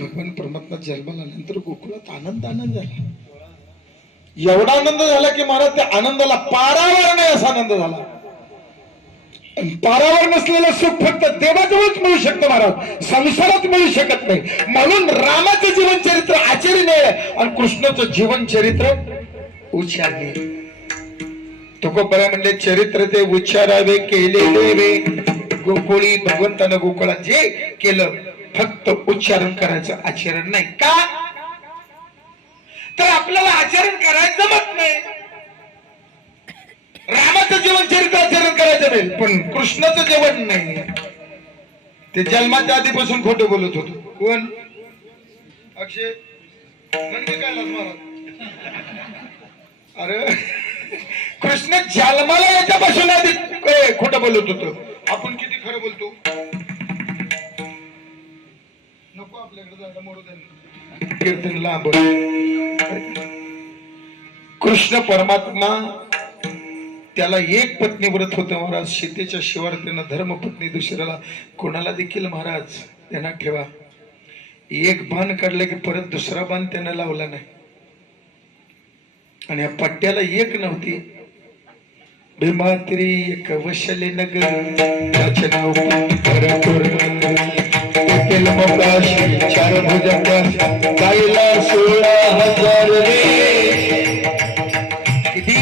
भगवान परमात्मा जन्माला आल्यानंतर गोकुळात आनंद झाला. एवढा आनंद झाला की महाराज त्या आनंदाला पारावर नाही असा आनंद झाला. पारावर नसलेलं सुख फक्त देवाजवळच मिळू शकतं महाराज, संसारात मिळू शकत नाही. म्हणून रामाचं जीवन चरित्र आचरणे आणि कृष्णाचं जीवन चरित्र उच्चारणे. तुकोबराय म्हणले चरित्र ते उच्चारावे केलेले वे. गोकुळी भगवंतानं गोकुळात जे केलं फक्त उच्चारण करायचं, आचरण नाही. का तर आपल्याला आचरण करायचं जमत नाही. रामाचं जीवन चरित्र आचरण करायचं नाही, पण कृष्णाचं जीवन नाही. ते जन्माच्या आधीपासून खोटं बोलत होतो. कोण? अक्षय म्हणजे काय महाराज? अरे कृष्ण जन्माला याच्यापासून आधी खोटं बोलत होतो. आपण किती खरं बोलतो? नको आपल्याकडे जायला मोडू द्या कीर्तन लांब. कृष्ण परमात्मा त्याला एक पत्नी व्रत होतं महाराज. सीतेच्या शिवार त्यानं धर्मपत्नी दुसऱ्याला कोणाला देखील महाराज त्यांना ठेवा. एक बाण काढलं की परत दुसरा बाण त्यानं लावला नाही. आणि या पट्ट्याला एक नव्हती. भीमात्री एक वशले नगर चार भुजाच्या बाईला 16,000 रे. किती?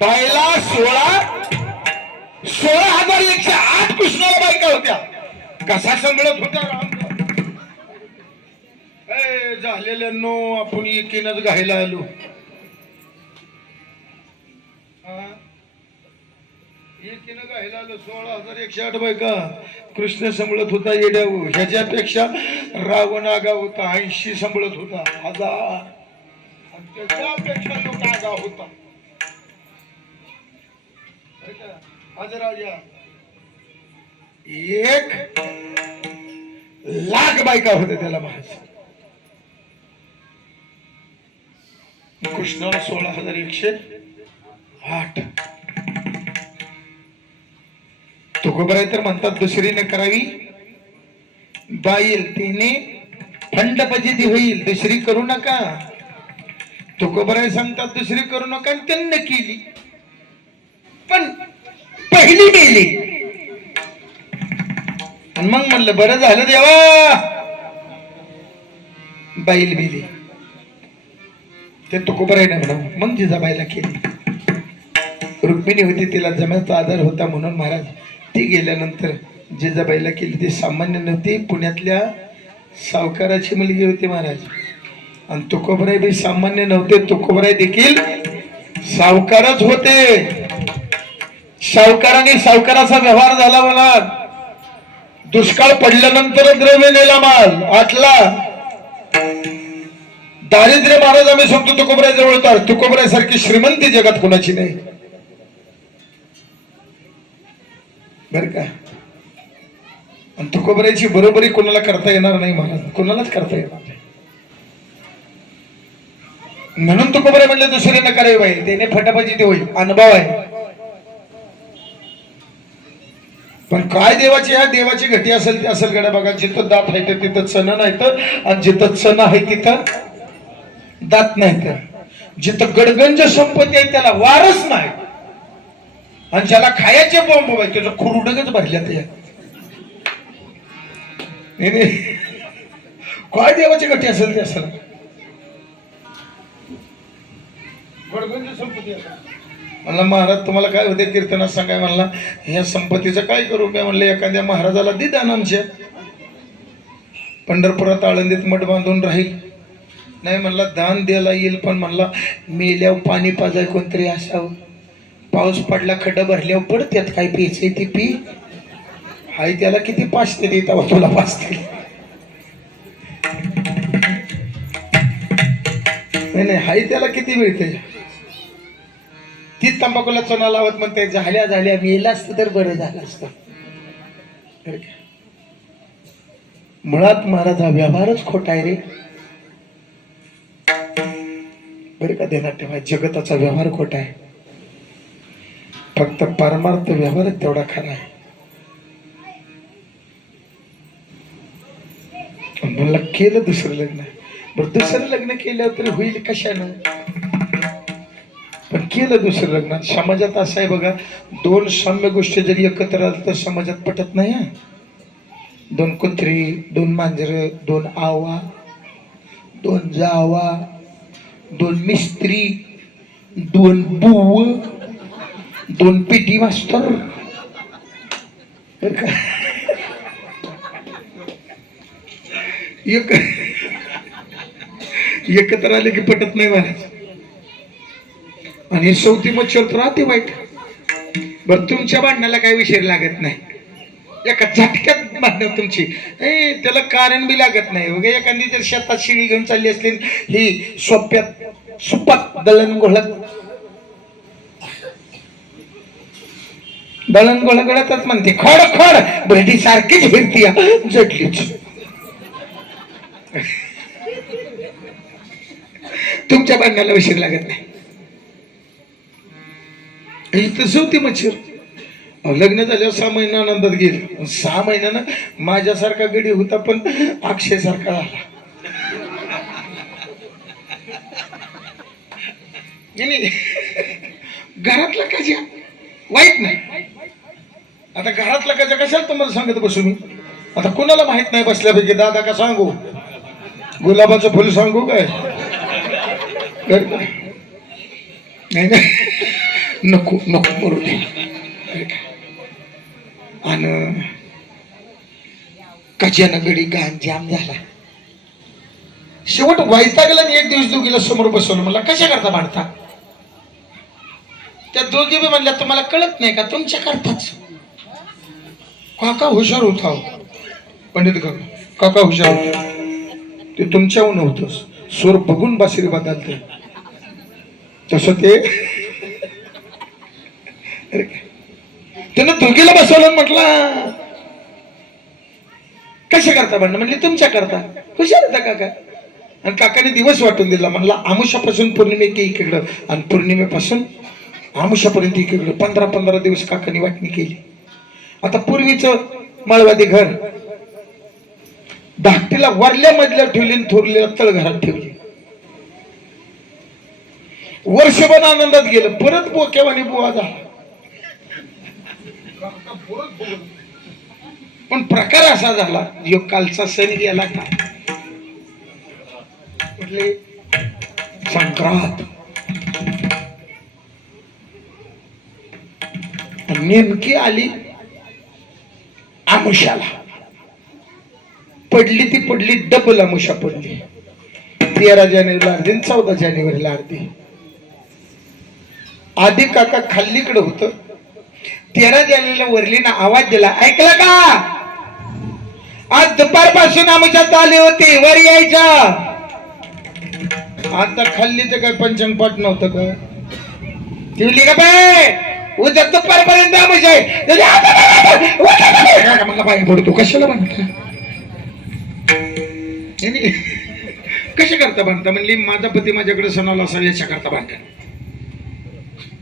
बाईला 16,108 कृष्णाला बायका होत्या. कसा सांभाळत होता झालेल्यांनो. आपण एकीनच घायला आलो. एकीनं घायला आलो. 16,108 बायका कृष्ण सांभाळत होता. येड्या ह्याच्यापेक्षा रावण आगा होता. 80 सांभाळत होता. 1000. त्याच्यापेक्षा लोक आगा होता. माझा राजा 1,00,000 बायका होत्या त्याला महाराज. कृष्णाला 16,108. तुकोबराय तर म्हणतात दुसरी न करावी बाईल तिने फंड फजिती होईल, दुसरी करू नका. तुकोबराय सांगतात दुसरी करू नका, आणि त्यांनी केली पण पहिली गेली. आणि मग म्हणलं बरं झालं देवा बाईल बिली. ते तुकोबराय ना म्हणा. मग जिजाबाईला केली. रुक्मिणी होती, तिला जमाचा आधार होता म्हणून महाराज ती गेल्यानंतर जिजाबाईला केली. ती सामान्य नव्हती, पुण्यातल्या सावकाराची मुलगी होती महाराज. आणि तुकोबराय बी सामान्य नव्हते. तुकोबराय देखील सावकारच होते. सावकाराने सावकाराचा व्यवहार झाला. मला दुष्काळ पडल्यानंतर द्रव्य नेला माल आटला. दारिद्र्य महाराज आम्ही सांगतो तुकोबराय जवळ तर तुकोबराय सारखी श्रीमंती जगात कोणाची नाही बर का. आणि तुकोबरायची बरोबरी कोणाला करता येणार नाही महाराज, कोणालाच करता येणार नाही. म्हणून तुकोबराय म्हणले दुसरे नकारे बाई त्याने फटाफटी ते होईल. अनुभव आहे. पण काय देवाची ह्या देवाची घटी असेल ती असेल गड्या बघा. जिथं दात आहे तर तिथं चण नाही तर, आणि जिथं चण आहे तिथं दात नाही तर, जिथं गडगंज संपत्ती आहे त्याला वारच नाही, आणि ज्याला खायचे बॉम्ब आहे त्याचं खुरुडगच भरल्यात. काय देवाची घटी असेल ती असेल. म्हणला महाराज तुम्हाला काय होते कीर्तनात सांगाय म्हणला ह्या संपत्तीचं काय करू मी म्हणलं एखाद्या महाराजाला दे दान आमच्या पंढरपुरात आळंदीत मठ बांधून राहील नाही म्हणला दान द्यायला येईल पण म्हणला मेल्यावर पाणी पाजाय कोणतरी असावं पाऊस पडला खड्डा भरल्यावर पडत्यात काय प्यायचे ती पी हाय त्याला किती पाचते देता तुला पाचते नाही हाय त्याला किती मिळते ती तंबाखूला चणा लावत म्हणते झाल्या झाल्या मेला असतं तर बरं झालं असतं मुळात महाराज हा व्यवहारच खोटा आहे रे बरं का देणार तेव्हा जगताचा व्यवहार खोटा आहे फक्त परमार्थ व्यवहारच तेवढा खरा आहे मला केलं दुसरं लग्न बरं दुसरं लग्न केल्यावर तरी होईल कशानं पण केलं दुसरं लग्न समाजात असं आहे बघा दोन साम्य गोष्टी जरी एकत्र आल्या तर समाजात पटत नाही हा दोन कुत्री दोन मांजर दोन आवा दोन जावा दोन मिस्त्री दोन बुव दोन पेटी मास्तर बर का एकत्र आले की पटत नाही महाराज आणि सौती मच्छर तर राहते वाईट बर तुमच्या भांडणाला काही विषय लागत नाही एका झटक्यात भांडण तुमची त्याला कारण बी लागत नाही वगैरे एखादी जर शेतात शिळी घेऊन चालली असली ही सोप्यात सुपात दळण घोळतच म्हणते खड खड बरडी सारखीच फिरती जटलीच तुमच्या भांडणाला विषय लागत नाही तसं होती मच्छर लग्न झाल्यावर 6 महिना आनंदात गेले 6 महिन्यानं माझ्यासारखा गडी होता पण अक्षय सारखा झाला घरातला कजा वाईट नाही आता घरातला कजा कशाला तुम्हाला सांगत बसू मी आता कोणाला माहित नाही बसल्यापैकी दादा का सांगू गुलाबाचं फुल सांगू काय नाही नको नको करू दे आणि कच्यानं गडी गाण जाम झाला शेवट वैतागला आणि एक दिवस दोघीला समोर बसवलं मला कशा करता भांडता त्या दोघी बी म्हणल्या तुम्हाला कळत नाही का तुमच्या करताच काका हुशार होता पंडित काका हुशार होता ते तुमच्याहून होतंच स्वर बघून बासरी बदलते तसं ते त्यानं दोघीला बसवलं म्हटलं कशा करता म्हणलं म्हणले तुमच्या करता हुशार होता काका आणि काकाने दिवस वाटून दिला म्हणला आमुषापासून पौर्णिमे इकडं आणि पौर्णिमेपासून आमुषापर्यंत इकडं 15 दिवस काकाने वाटणी केली आता पूर्वीचं माळवादी घर धाकटीला वरल्या मधल्या ठेवली थोरलेला तळघरात ठेवली वर्षभर आनंदात गेलं परत बोक्यावानी बुवा झाला पण प्रकार असा झाला जो कालचा सण गेला का म्हटले संक्रांत नेमकी आली आमुषाला पडली ती पडली डबल आमुषा पडली 13 जानेवारीला अर्धी 14 जानेवारीला अर्धी आधी काका खाल्लीकडे होत 13 जानेवारीला वरलीना आवाज दिला ऐकला का आज दुपारपासून आमुषात आली होती वर यायचा आता खाल्लीचं काय पंचंगपाठ नव्हतं का ठेवली का बाय उद्या दुपारपर्यंत आमुष आहे मला बाई पडतो कशाला म्हणता कशा करता बांधता म्हणली माझा पती माझ्याकडे सणाला असावा याच्या करता बांधता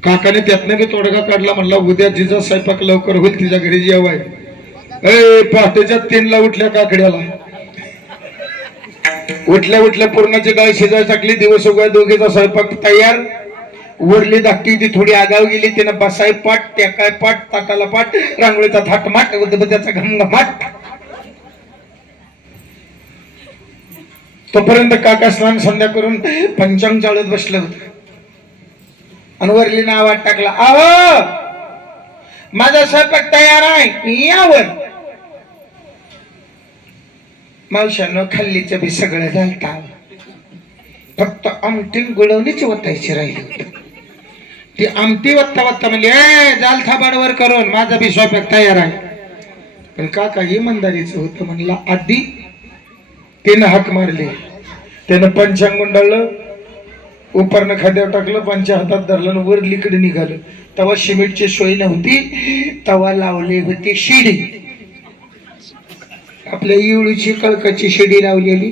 काकाने त्यातनं बी तोडगा काढला म्हणला उद्या जिजा स्वयंपाक लवकर होईल तिच्या घरी जेवाय पहाटेच्या 3ला उठल्या काकड्याला उठल्या पूर्णाची डाळ शिजायला टाकली दिवस उगा दोघीचा स्वयंपाक तयार वरली धाकटी ती थोडी आगाव गेली तिनं बसाय पाठ टेकाय पाठ ताटाला पाठ रांगोळीचा थाटमाट उदबत्याचा घमघमाट तोपर्यंत काका स्नान संध्या करून पंचांग चालत बसलं होतं आणि वरली नावात टाकला, अहो माझा स्वयंपाक तयार आहे यावर. मावशानं खाल्लीचं बी सगळं झालं, फक्त आमटी गुळवणीची वतायची राहिली होती. ती आमटी वत्ता वत्ता म्हणजे जाल थाबाडवर करून माझा बी स्वयंपाक तयार आहे. पण काका इमानदारीचं होतं, म्हणला आधी त्यानं हाक मारली, त्यानं पंचांग गुंडाळलं, उपरनं खाद्यावर टाकलं, पंचा हातात धरलं, वर लिकडे निघालं. तवा सिमेंटची सोय नव्हती, तवा लावली होती शिडी, आपल्या इवळीची कळकाची शिडी लावलेली.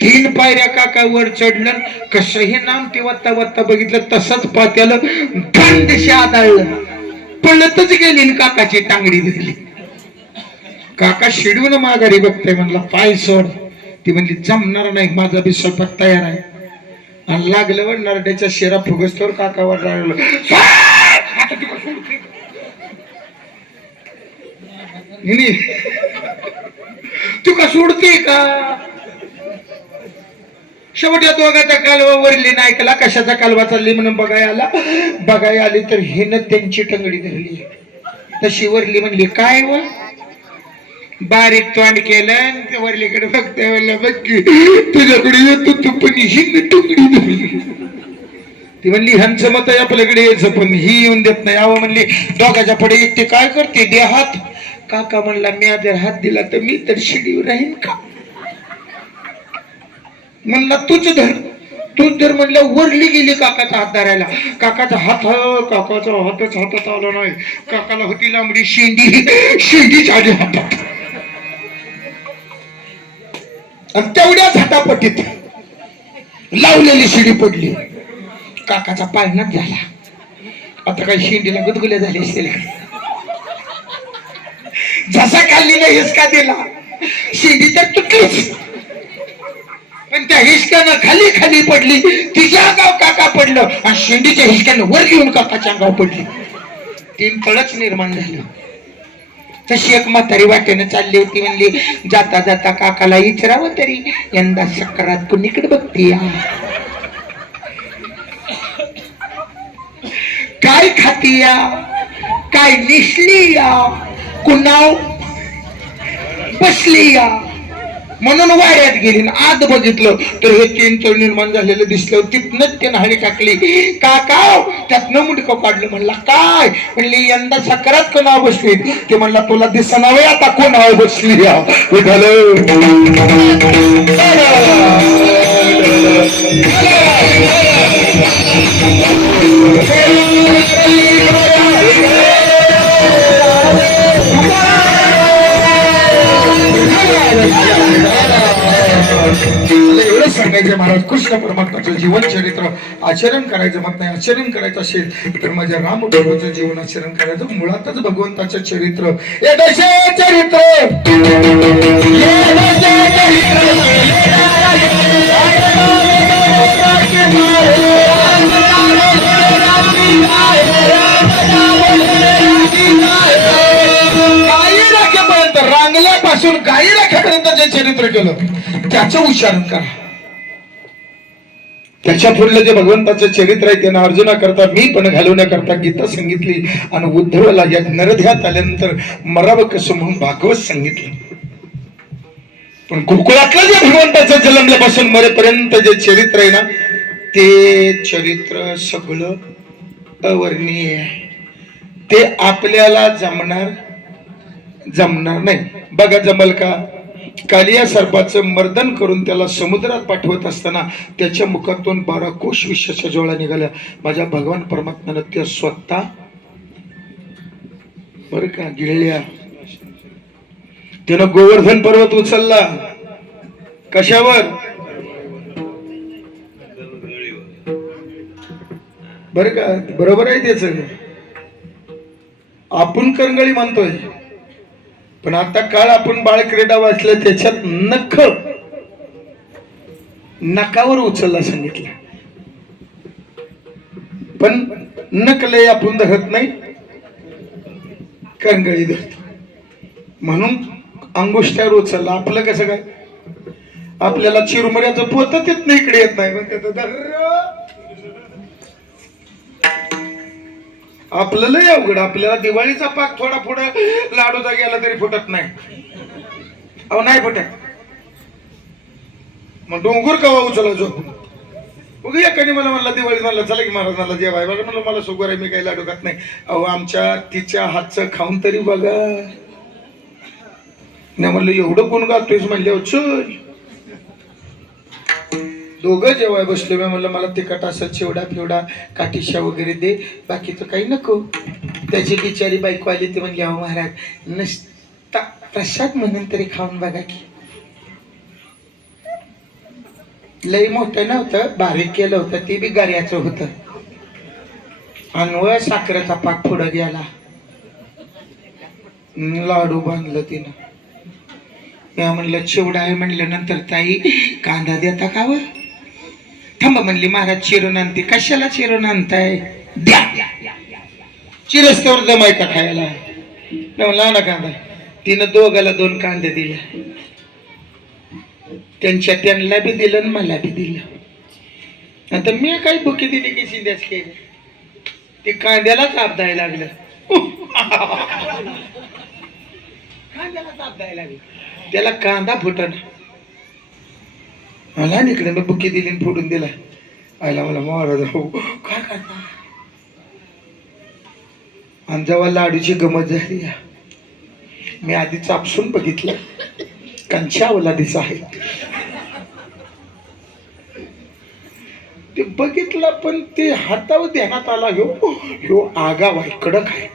3 पायऱ्या काका वर चढलं, कसंही नाम ते वत्ता वत्ता बघितलं, तसंच पात्याला थंडशी आदळलं, पळतच गेली, काकाची टांगडी दिली. काका शिडून माघारी बघते, म्हणला पाय सोड. ती म्हणली जमणार नाही, माझा बी स्वयंपाक तयार आहे. आणि लागलं व नरड्याच्या शेरा फुगस्तवर काकावर लागलं, तू का सोडते का? शेवट या दोघांचा कालवा वरली नाही केला. कशाचा कालवा चालली म्हणून बघायला आली तर हिनं त्यांची टंगडी धरली. तशी वरली म्हणली काय व बारीक तोंड केलं, ते वरलीकडे बघते, म्हणलं बघ की तुझ्याकडे येतो तू, पण ही टंगडी धरली. ती म्हणली ह्यांचं मत आहे आपल्याकडे यायचं, पण ही येऊन देत नाही. अहो म्हणली दोघाच्या पुढे एकटे काय करते, दे हात. काका म्हणला मी जर हात दिला तर मी तर शिडीवर राहीन का? म्हणला तूच धर म्हणलं. वरली गेली काकाचा हात धरायला. काकाचा हातच हातात आला नाही. काकाला होती लांबडी शेंडी आली हातात, आणि तेवढ्याच हातापट्टीत लावलेली शिडी पडली. काकाचा पायनाच झाला. आता काही शेंडीला गुदगुल्या झाले असतील, जसा खाल्ली नाही हिसका दिला, शेंडी तर तुटलीच, पण त्या हिसक्यानं खाली खाली पडली. तिच्या अंगाव काका पडलं, आणि शेंडीच्या हिसक्यानं वर घेऊन काकाच्या अंगाव पडली. 3 तळच निर्माण झालं. तशी एक म्हातारी वाटेनं चालली होती, म्हणली जाता जाता काकाला विचारावं तरी यंदा सक्रात कुणीकडे बघती, काय खाती या, काय निसली या, कुणाव बसली या. म्हणून वाड्यात गेली. आत बघितलं तर हे 3 तळ निर्माण झालेलं दिसलं. तिथनच त्यानं हाडी टाकली. काका त्यातनं मुंडकं काढलं. म्हणला काय? म्हणली यंदा सक्रात कोणावर बसली. ते म्हणला तुला दिसना वे आता कोणावर बसली या. एवढं सांगायचं महाराज, कृष्ण परमात्माचं जीवन चरित्र आचरण करायचं मत नाही. आचरण करायचं असेल तर माझ्या रामप्रभूचं जीवन आचरण करायचं. मुळातच भगवंताचं चरित्र चरित्र रांगल्यापासून गाई राखेपर्यंत जे चरित्र केलं त्याचं उच्चारण करा. त्याच्या पुढलं जे भगवंताचं चरित्र आहे त्यांना अर्जुना करता मी पण घालवण्याकरता गीता सांगितली, आणि उद्धवला या नरध्यात आल्यानंतर मरावं कसं म्हणून भागवत सांगितलं. पण गोकुळातलं जे भगवंताचं जन्मल्यापासून मरेपर्यंत जे चरित्र आहे ना, ते चरित्र सगळं अवर्णीय आहे. ते आपल्याला जमणार नाही. बघा जमल का? कालिया सर्पाचं मर्दन करून त्याला समुद्रात पाठवत असताना त्याच्या मुखातून 12 कोश विषाच्या ज्वाळा निघाल्या. माझ्या भगवान परमात्म्यानं त्या स्वतः बर का गिळल्या. त्यानं गोवर्धन पर्वत उचलला. कशावर? बर का? बरोबर आहे त्याच. आपण करंगळी मानतोय, पण आता काळ आपण बाळ क्रीडा वाचलं त्याच्यात नकावर उचलला सांगितलं. पण नकले आपण धरत नाही, करंगळी धरतो. म्हणून अंगुष्ट्यावर उचलला. आपलं कसं काय? आपल्याला चिरमुऱ्याचं पोत येत नाही, इकडे येत नाही, पण त्याचं आपलं लय अवघड. आपल्याला दिवाळीचा पाक थोडा पुढे लाडूचा गेला तरी फुटत नाही. अहो नाही फुटत. मग डोंगर कवा उचला जो उगा एकाने मला म्हणला दिवाळी म्हणला चला की महाराज मला जेवाय बघा म्हणलं मला शुगर आहे मी काही लाडू खात नाही. अहो आमच्या तिच्या हातचं खाऊन तरी बघा. नाही म्हणलं एवढं कोण गातोयस म्हणले चल. दोघं जेवाय बसलो. मी म्हणलं मला तिखट असं चिवडा फिवडा काठीशा वगैरे दे बाकीचं काही नको. त्याची बिचारी बायको आली ती म्हणली अहो महाराज नुसता प्रसाद म्हणून तरी खाऊन बघा की. लई मोठं नव्हतं बारीक केलं होतं ते बी गाऱ्याचं होतं. आणि साखरेचा पाक पुढं गेला. लाडू बांधलं तिनं. मी म्हणलं चिवडा आहे म्हणलं नंतर ताई कांदा देता का व. थांबा म्हणली महाराज चिरून आणते. कशाला चिरून आणताय द्या. चिरस्त्यावर जमाय का खायला. म्हणला ना कांदा. तिनं दोघाला 2 कांदे दिले. त्यांच्या त्यांना बी दिलं आणि मला बी दिलं. आता मी काही भुकी दिली की शिंद्याच केली. ते कांद्यालाच आपदायला लागलं. कांद्यालाच आपदायला लागलं. त्याला कांदा फुटन. मला इकडे मी बुकी दिली आणि फुटून दिला. आयला मला महाराज हो काय करता. आणि जेव्हा लाडूची गमत झाली मी आधी चापसून बघितलं. कंच्या ओलादीचा आहे ते बघितलं. पण ते हातावर ध्यानात आला ह्यो आगाव आहे कडक आहे.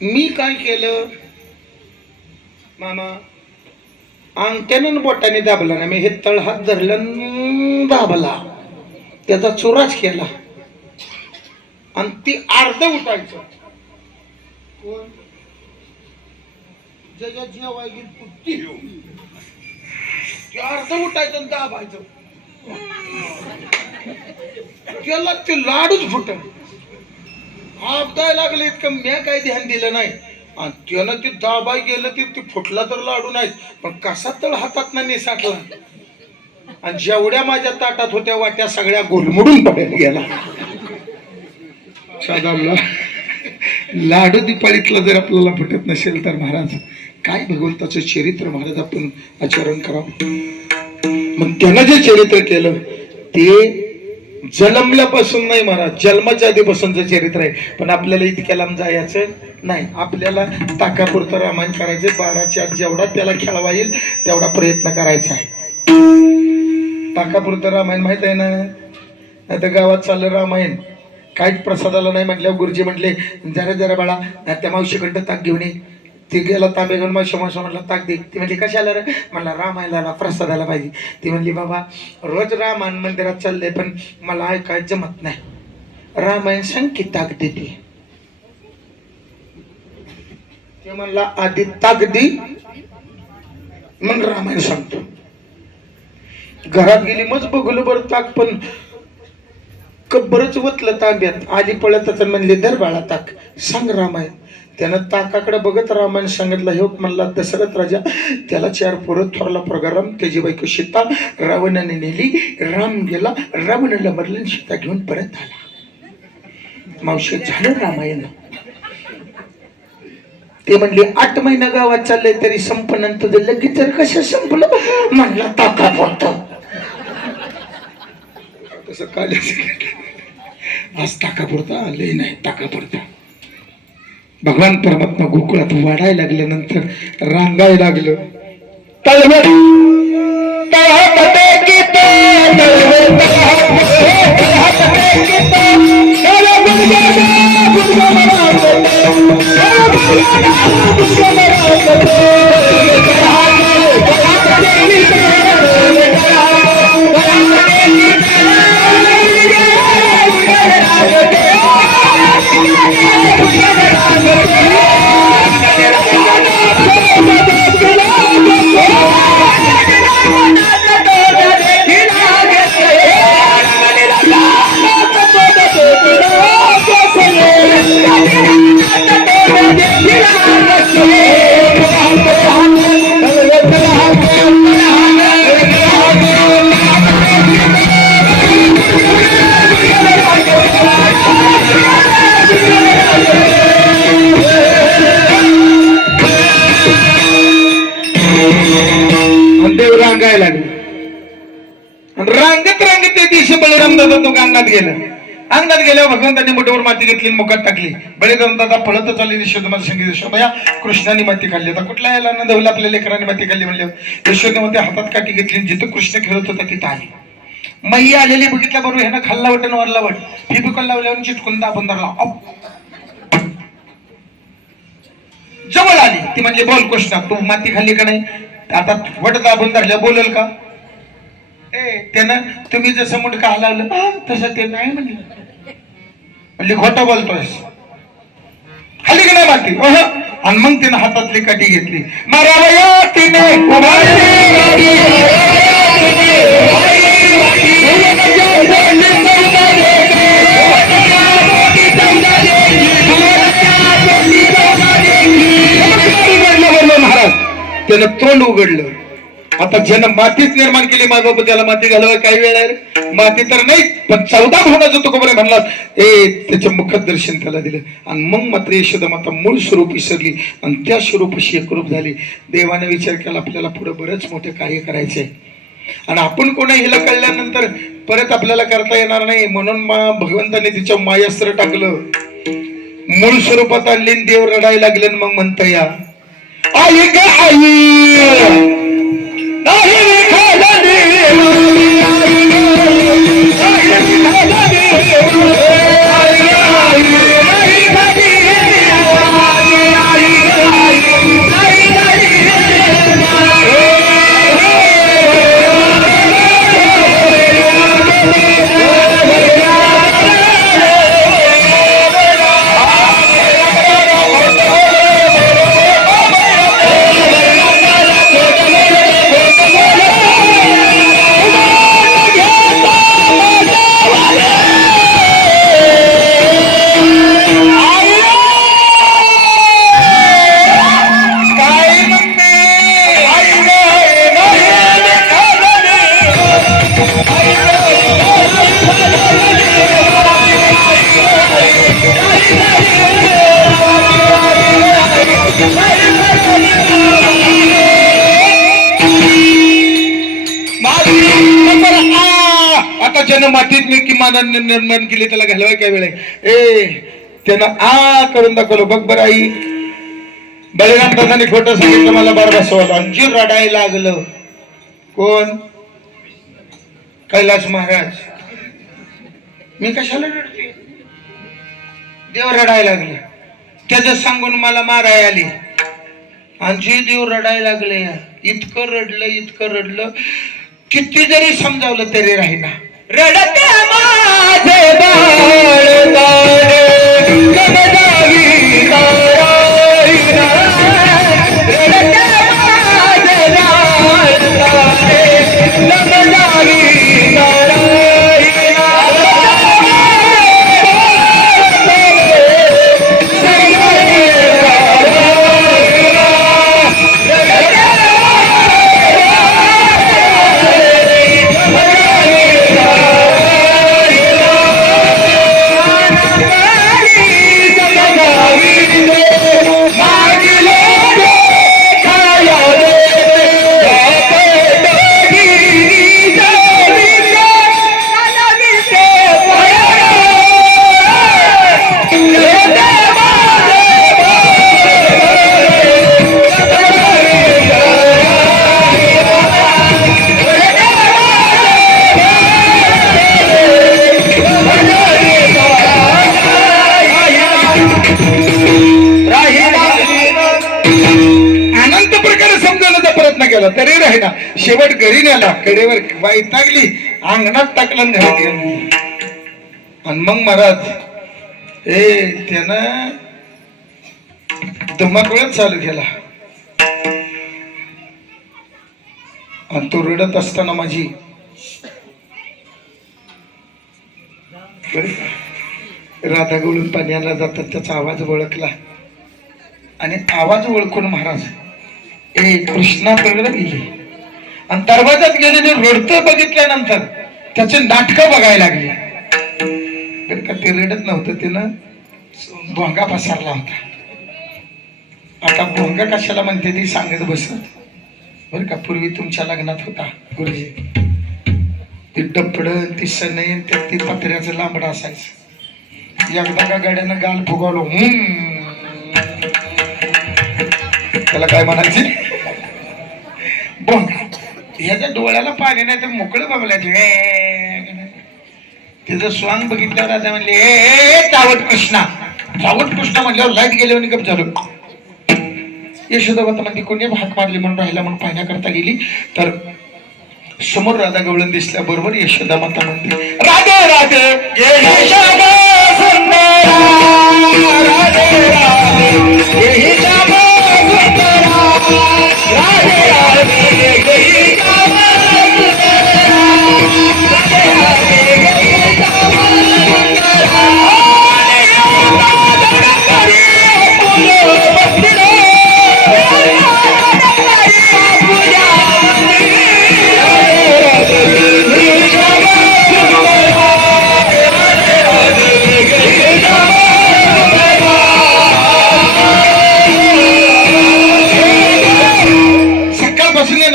मी काय केलं मामा अंगठ्यानं बोटाने दाबला ना. मी हे तळहात धरलं दाबला त्याचा चुराच केला. आणि ती अर्ध उठायचं. अर्ध उठायचं दाबायचं. त्याला ते लाडूच फुट आपदाय लागले. इतकं मी काही ध्यान दिलं नाही. आणि त्यानं ते दाबाय गेलं ते फुटला तर लाडू नाही पण कसा तळ हातात ना निसाटला. आणि जेवढ्या माझ्या ताटात होत्या वाट्या सगळ्या गोलमडून पडायला गेला. साधारण लाडू दिपाळीतला जर आपल्याला फुटत नसेल तर महाराज काय भगवंताचं चरित्र महाराज आपण आचरण करावं. मग त्यानं जे चरित्र केलं ते जन्मल्यापासून नाही महाराज जन्माच्या आधीपासूनचं चरित्र आहे. पण आपल्याला इतक्या लांब जायचं नाही. आपल्याला ताकापुरतं रामायण करायचं. 12च्या आत जेवढा त्याला खेळवा येईल तेवढा प्रयत्न करायचा आहे. ताकापुरतं रामायण माहित आहे ना. नाही तर गावात चाललं रामायण काहीच प्रसादाला नाही म्हटल्यावर गुरुजी म्हटले जरा जरा बाळा त्या मावशीकडं ताक घेऊन ये. ती गेला तांबे घेऊन मावशी म्हटलं ताक दे. ती म्हणली कशाला रे म्हणला रामायणाला प्रसादाला पाहिजे. ती म्हणली बाबा रोज रामायण मंदिरात चाललंय पण मला ऐकाय जमत नाही. रामायण सांग की ताक देते. ते म्हणला आधी ताक दे मग रामायण सांगतो. घरात गेली मग बघलं बरं ताक पण बरंच वतलं तांब्यात. आली पळतच म्हणले धर बाळा ताक सांग रामायण. त्यानं ताकाकडे बघत रामायण सांगितलं. हे म्हणला दशरथ राजा त्याला 4 पोरं थोरला प्रोग्राम त्याची बायको सीता रावणाने नेली. राम गेला रावणाला मरलं सीता घेऊन परत आला. मावशी झालं रामायण. ते म्हणले 8 महिना गावात चाललंय तरी संपनंत लगेच तर कसं संपलं म्हणला ताका पडतं. तसं काल आज ताका पुरता लय नाही ताका पुरता. भगवान परमात्मा गोकुळात वाढायला लागल्यानंतर रांगायला लागलं. Yeah. अंगणात गेलं. अंगणात गेल्यावर भगवंतांनी मोठ्यावर माती घेतली, मुखात टाकली. बळीराम दादा पळत चालली. यशोदा सांगितलं, यशोदया कृष्णाने माती खाल्ली. आता कुठला यायला आनंद होईल, आपल्या लेकरांनी माती खाल्ली म्हणलं. यशोदामध्ये हातात काठी घेतली, जिथं कृष्ण खेळत होता तिथं आली. मई आलेली बघितल्या बरोबर ह्यानं खाल्ला वट आणि वरला वट फेबिकॉल लावल्यावर चिटकून दाबून धरला. जवळ आली ती म्हणजे, बोल कृष्णा तू माती खाल्ली का नाही? आता वट दाबून धरल्या बोलेल का? त्यानं तुम्ही जसं मुंडका हलावलं तसं ते नाही म्हणले खोटं बोलतोय. खाली की नाही माती? आणि मग तिनं हातातली काठी घेतली. मारावया तिने महाराज त्यानं तोंड उघडलं. आता ज्यानं मातीच निर्माण केली मागोबा त्याला माती घालवाय काही वेळ आहे? माती तर नाही, पण 14 भुवनाचं तुकोबरे म्हणला त्याच्या मुखात दर्शन त्याला दिलं. आणि मग मात्र यशोदा माता मूळ स्वरूप विसरली आणि त्या स्वरूपाशी एकरूप झाली. देवाने विचार केला आपल्याला पुढे बरंच मोठे कार्य करायचंय आणि आपण कोणा हिला कळल्यानंतर परत आपल्याला करता येणार नाही. म्हणून भगवंताने तिच्या मायास्त्र टाकलं, मूळ स्वरूपात आणली. देव रडायला लागले. मग म्हणता या आई ग आई मातीत मी किमान निर्माण केली त्याला घालवाय काय वेळ आहे? त्यानं करून दाखवलं. बघ बरं आई, बळीराम दादाने खोटं सांगितलं, मला बार बसवलं आणि जी रडायला लागलं. कोण? कैलास महाराज. मी कशाला रडते? देव रडायला लागले. त्याचं सांगून मला माराय आली आणि जी देव रडायला लागले. इतकं रडलं किती जरी समजावलं तरी राहीना. रडते माझे बाळ तरी राहिना. शेवट घरी नेला, कडेवर वैतागली, अंगणात टाकलं घरात गेलं. आणि मग महाराज त्यानं धुमाकूळच चालू केला. आणि तो रडत असताना माझी राधा गवळून पाण्याला जातात, त्याचा आवाज ओळखला आणि आवाज ओळखून महाराज कृष्णाकडे गेली आणि दरवाजात गेलेले रडतं बघितल्यानंतर त्याचे नाटकं बघायला लागली. बरं का, ते रडत नव्हतं, त्यानं भोंगा पसरला होता. आता भोंगा कशाला म्हणते ती सांगत बसत. बरं का, पूर्वी तुमच्या लग्नात होता गुरुजी, ती डपड ती सनई त्यात ती पत्र्याचं लांबड असायचं. एकदा का गाड्यानं गाल फुगवलो त्याला काय म्हणायचे बघ ह्याच्या डोळ्याला पाणी नाही तर मोकळं बघलायचे. तिचं स्वांग बघितल्यावर आता म्हणले ए चावट कृष्णा चावट कृष्णा म्हणल्यावर लाईट गेल्यावर गप झालो. यशोदाबाता म्हणते कोणी हाक मारली म्हणून राहिला म्हणून पाहण्याकरता गेली तर समोर राधा गवळण दिसल्या बरोबर यशोदा माता म्हणते राधे राधे यशोदा सुंदरा राधे राधे यशोदा सुंदरा राधे राधे यशोदा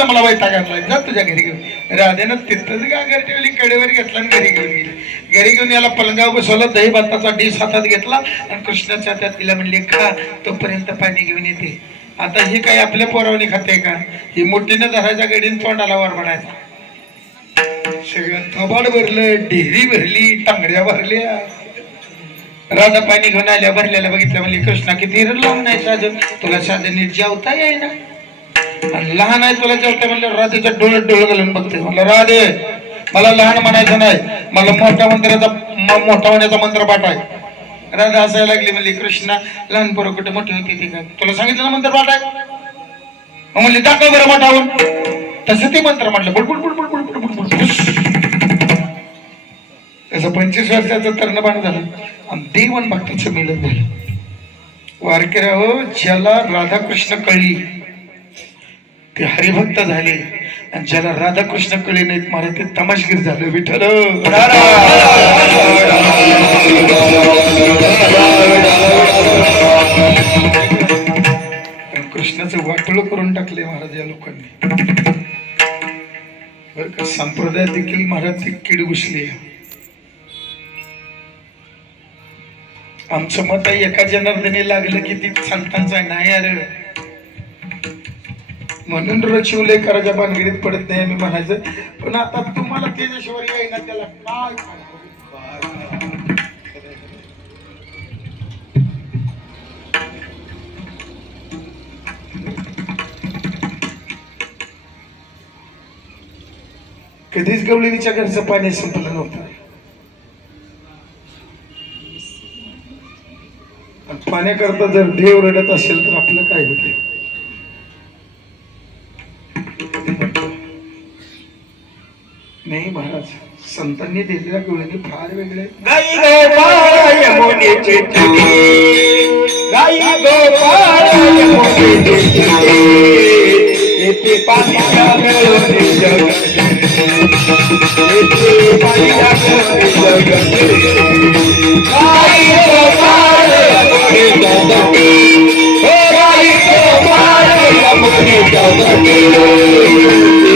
मला वैताग आणलाय जा तुझ्या घरी घेऊन. राधेनं तिथंच गागर ठेवली कडेवर घेतला आणि घरी घेऊन गेली. घरी घेऊन याला पलंगावर बसवलं दही भाताचा डिश हातात घेतला आणि कृष्णाच्या हातात तिला म्हणले खा तोपर्यंत पाणी घेऊन येते. आता ही काही आपल्या पोरावणी खाते का ही मोठीनं धराच्या गडीन तोंडाला वर पडायचा. सगळं थोबाड भरलं डेहरी भरली टांगड्या भरल्या. राधा पाणी घेऊन आल्या भरलेल्या बघितल्या म्हणली कृष्णा किती लावून नाही साजन तुला साधन नीट जेवता येईना आणि लहान आहे तुला जेवता म्हणलं राधेच्या डोळ्यात डोळे घालून बघते. म्हणलं राधे मला लहान म्हणायचं नाही मला मोठा मोठा होण्याचा मंत्र पाठ आहे. राधा हसायला लागली म्हणली कृष्णा लहान पोरं कुठे मोठे होते ते का तुला सांगितलं ना मंत्र पाठ आहे म्हणली दाखव बरं मोठावून. तसं ते मंत्र म्हटलं बुडबुड बुडबुड बुडबुड बुडबुड तसं 25 वर्षाचं तरणबाण झालं आणि देवन भक्तीचं मिलन झालं. वारकऱ्या हो ज्याला राधाकृष्ण कळली ते हरिभक्त झाले आणि ज्याला राधाकृष्ण कळले नाहीत महाराज ते तमाशगीर झालं. विठ्ठल कृष्णाचं वाटोळ करून टाकले महाराज या लोकांनी. बरं का संप्रदाय देखील महाराज ती कीड घुसली. आमचं मत आहे एका जनार्दनी लागलं की ती संतांचं आहे नाही अरे म्हणून रचिवले कराच्या भानगडीत पडत नाही आम्ही म्हणायचं. पण आता तुम्हाला त्याच्याशिवाय येईना त्याला काय कधीच गवळीच्या घरचं पाणी संपलं नव्हतं. पाण्याकरता जर देव रडत असेल तर आपलं काय होते. नाही महाराज संतांनी दिलेल्या गवळणी फार वेगळे. गाई गोपाळ यमुनेचे गाई गोपाळ यमुनेचे येथे पाणीच्या गळोनी जग येथे पाणीच्या गळोनी जग गाई गोपाळ यमुनेचे जग गाई गोपाळ यमुनेचे जग